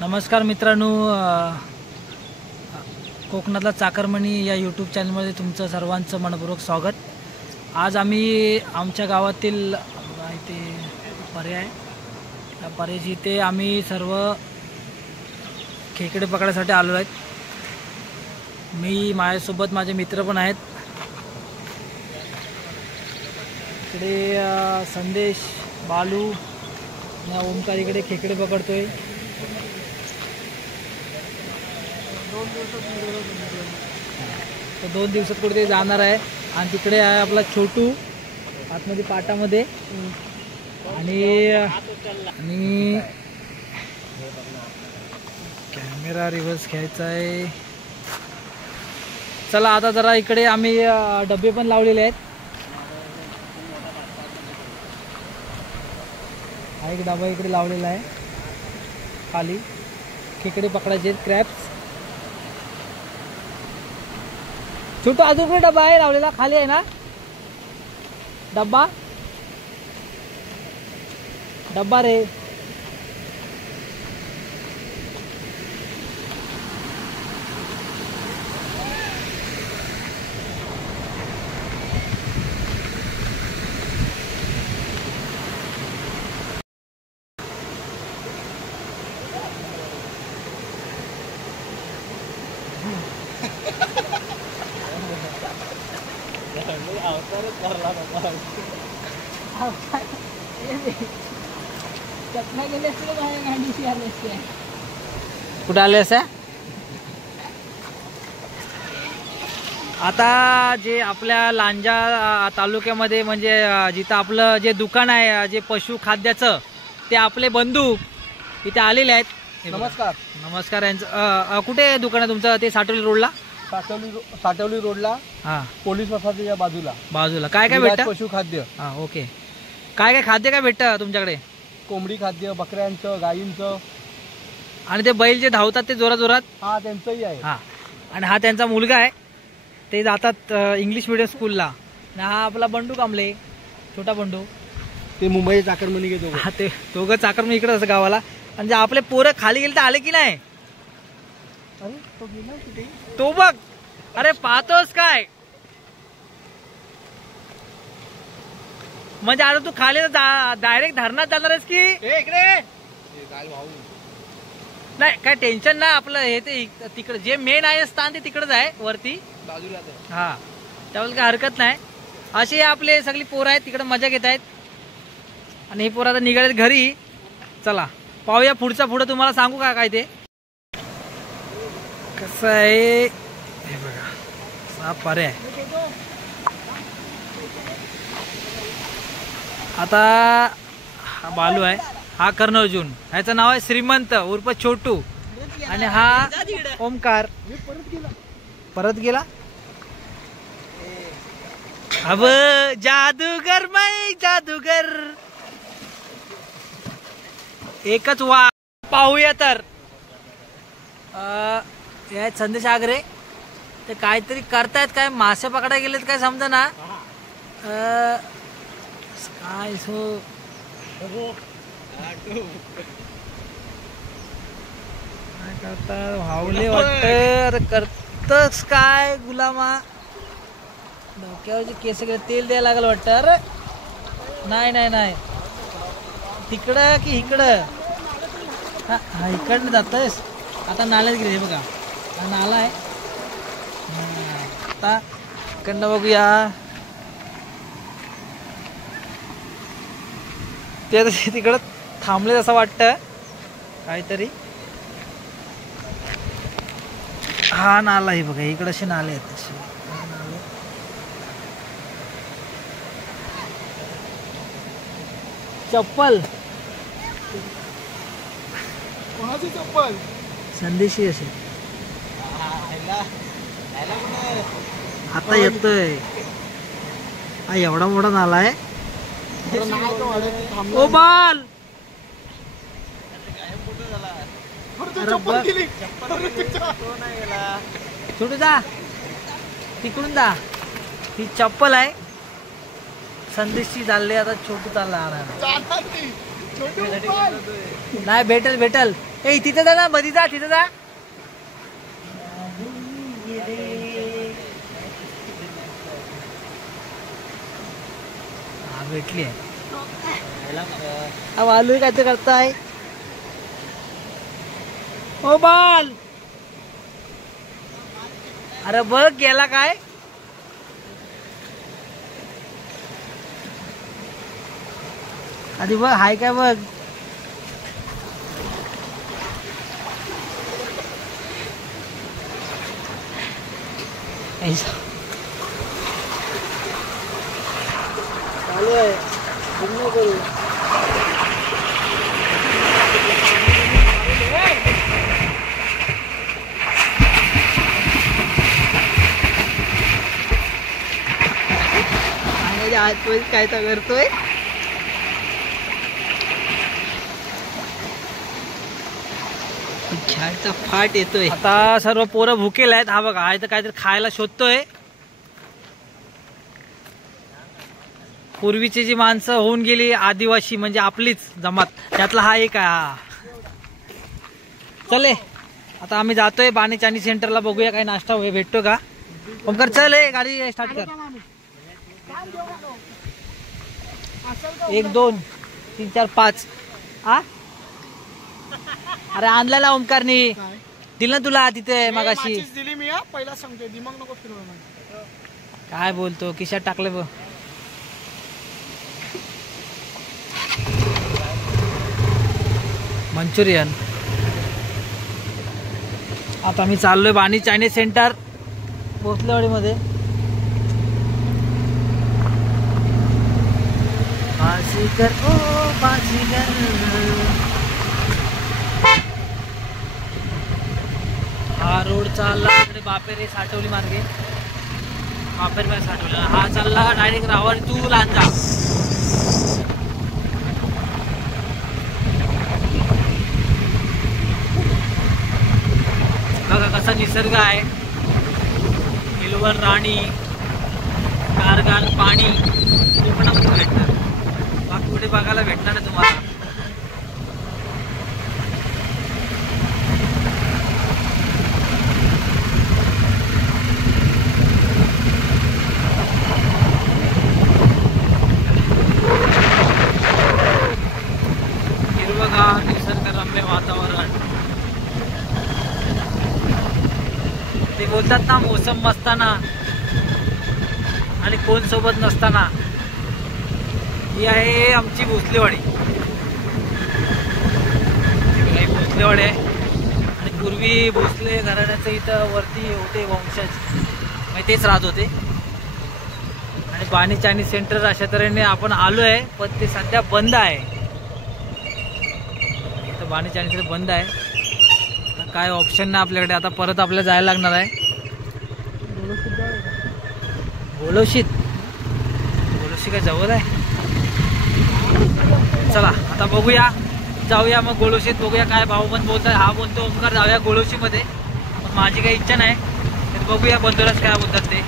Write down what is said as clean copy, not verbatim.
नमस्कार मित्रांनो, कोकणातला चाकरमणी या यूट्यूब चॅनलमध्ये तुमचं सर्वांचं मनपूर्वक स्वागत। आज आम्ही आमच्या गावातील इथे पर्याय त्या पर्यायची इथे आम्ही सर्व खेकडे पकडायसाठी आलो आहेत। मी माझ्यासोबत माझे मित्र पण आहेत। इकडे संदेश, बालू आणि ओमकार इकडे खेकडे पकडतोय। तर 2 दिवसात कुठे जाणार आहे। आणि तिकडे आहे आपला छोटू आतमध्ये पाटामध्ये आणि कॅमेरा रिव्हर्स घ्यायचा आहे। चला आता जरा इकडे आम्ही डबे पण लावलेले आहेत। हा एक डबा इकडे लावलेला आहे खाली, खेकडे पकडायचे क्रॅप्स। छोटू अजून कुठे डबा आहे लावलेला? खाली आहे ना डब्बा? डब्बा रे। कुठे आले असे? आता जे आपल्या लांजा तालुक्यामध्ये म्हणजे जिथं आपलं जे दुकान आहे जे पशु खाद्याचं, ते आपले बंधू इथे आलेले आहेत। नमस्कार नमस्कार। यांचं कुठे दुकान आहे तुमचं? ते साटोली रोडला? साटवली रोडला, हा, पोलीस वसाहतीच्या बाजूला। काय काय भेटतं? पशु खाद्य। हा, ओके। काय खाद्य काय भेटतं तुमच्याकडे? कोंबडी खाद्य, बकऱ्यांचं, गायींचं। आणि ते बैल जे धावतात ते जोरात जोरात? हा, त्यांचंही आहे। हा, आणि हा त्यांचा मुलगा आहे, ते जातात इंग्लिश मीडियम स्कूलला। हा आपला बंडू कांबळे, छोटा बंडू, ते मुंबई चाकरमणी घेतो। हा, ते दोघं चाकरमणी इकडे असं गावाला। म्हणजे आपले पोरं खाली गेले तर आले की नाही? अरे तो गेला कुठे? तो बघ, अरे पाहतोस काय? म्हणजे आता तू खाली डायरेक्ट धरणात जाणार आहेस की? इकडे नाही, काय टेन्शन नाही आपलं। हे ते तिकडे जे मेन आहे स्थान ते तिकडेच आहे वरती बाजूला। हा, त्यामुळे काय हरकत नाही। असे आपले सगळी पोरं आहेत तिकडे, मजा घेत आहेत। आणि हे पोरं आता निघालेत घरी। चला पाहूया पुढं तुम्हाला सांगू का काय ते कसं आहे। हे बघा, साप पर्याय। आता हा बालू आहे, हा कर्ण अर्जुन, ह्याचं नाव आहे श्रीमंत उर्फ छोटू, आणि हा ओमकार। परत गेला। अब जादूगर मै जादूगर, एकच वा। पाहूया तर हे संदेश आगरे ते काहीतरी करतायत, काय मासे पकडायला गेलेत काय समजा ना। काय सो काय करतात? भावले वाटत करतच काय गुलामा? डोक्यावरचे केस तेल द्यायला लागल वाटत। अरे नाही नाही नाही, तिकडं की इकडं? हा, इकडनं जातोयस आता? नाल्यात गेले बघा, हा नाला आहे। आता इकडनं बघूया, ते तिकडं थांबले असं वाटतं काहीतरी। हा नाला आहे बघा, इकडे असे नाले आहेत तसे। चप्पल कोणाची चप्पल? संदेशी असे आता येतोय। हा एवढा मोठा नाला आहे। ओ बाल, छोटू जा तिकडून जा। ही चप्पल आहे संदेशची चालले, आता छोटू चालला नाही भेटेल भेटेल ए तिथे जा ना, मध्ये जा, तिथे जा. हा भेटली आहे. वालू काय ते करताय ओ बाल. अरे बघ गेला काय. आधी बघ हाय काय बघ. चालू आहे पुन्हा करू. आतमध्ये काय तर करतोय. खेळचा फाट येतोय. आता सर्व पोरं भुकेल आहेत. हा बघा आहे तर काहीतरी खायला शोधतोय. पूर्वीची जी माणसं होऊन गेली आदिवासी म्हणजे आपलीच जमात त्यातला हा एक आहे. हा चले आता आम्ही जातोय बाणी चायनीज सेंटरला. बघूया काही नाश्ता भेटतो का. ओमकार चल गाडी स्टार्ट कर. 1 2 3 4 5. हा अरे आणला ना ओमकारनी. दिल ना तुला तिथे मगाशी. दिली मी पहिला सांगतोय दिमाग नको फिरवा. काय बोलतो खिशात टाकले बघ. मंचुरियन. आता मी चाललोय बाणी चायनीज सेंटर भोसलेवाडी मध्ये. बाजीगर ओ बाजीगर. हा रोड चालला इकडे बापेरे साठवली मार्गे. बापेर मध्ये साठवला. हा चालला डायरेक्ट रावळ टू लांजा. बघा कसा निसर्ग आहे. हिरवळ राणी गारगार पाणी कोकणामध्ये भेटणार. बाकी कुठे बघायला भेटणार आहे तुम्हाला. हिरवगार निसर्गरम्य वातावरण. ते बोलतात ना मोसम असताना आणि कोण सोबत नसताना. ही आहे आमची भोसलेवाडी. भोसलेवाडी आहे आणि पूर्वी भोसले घराण्याचं इथं वरती होते वंशज म्हणजे तेच राहत होते. आणि बाणी चायनीज सेंटर अशा तऱ्हेने आपण आलो आहे पण ते सध्या बंद आहे. इथं बाणी चायनीज सेंटर बंद आहे. तर काय ऑप्शन नाही आपल्याकडे. आता परत आपल्याला जायला लागणार आहे. गोलोशीत. गोलोशी काय जवळ आहे. चला आता बघूया जाऊया मग गोलोशीत. बघूया काय भाऊ पण बोलताय. हा बोलतो ओमकार जाऊया गोलोशी मध्ये. पण माझी काही इच्छा नाही. तर बघूया बंदोबस्त काय बोलतात ते.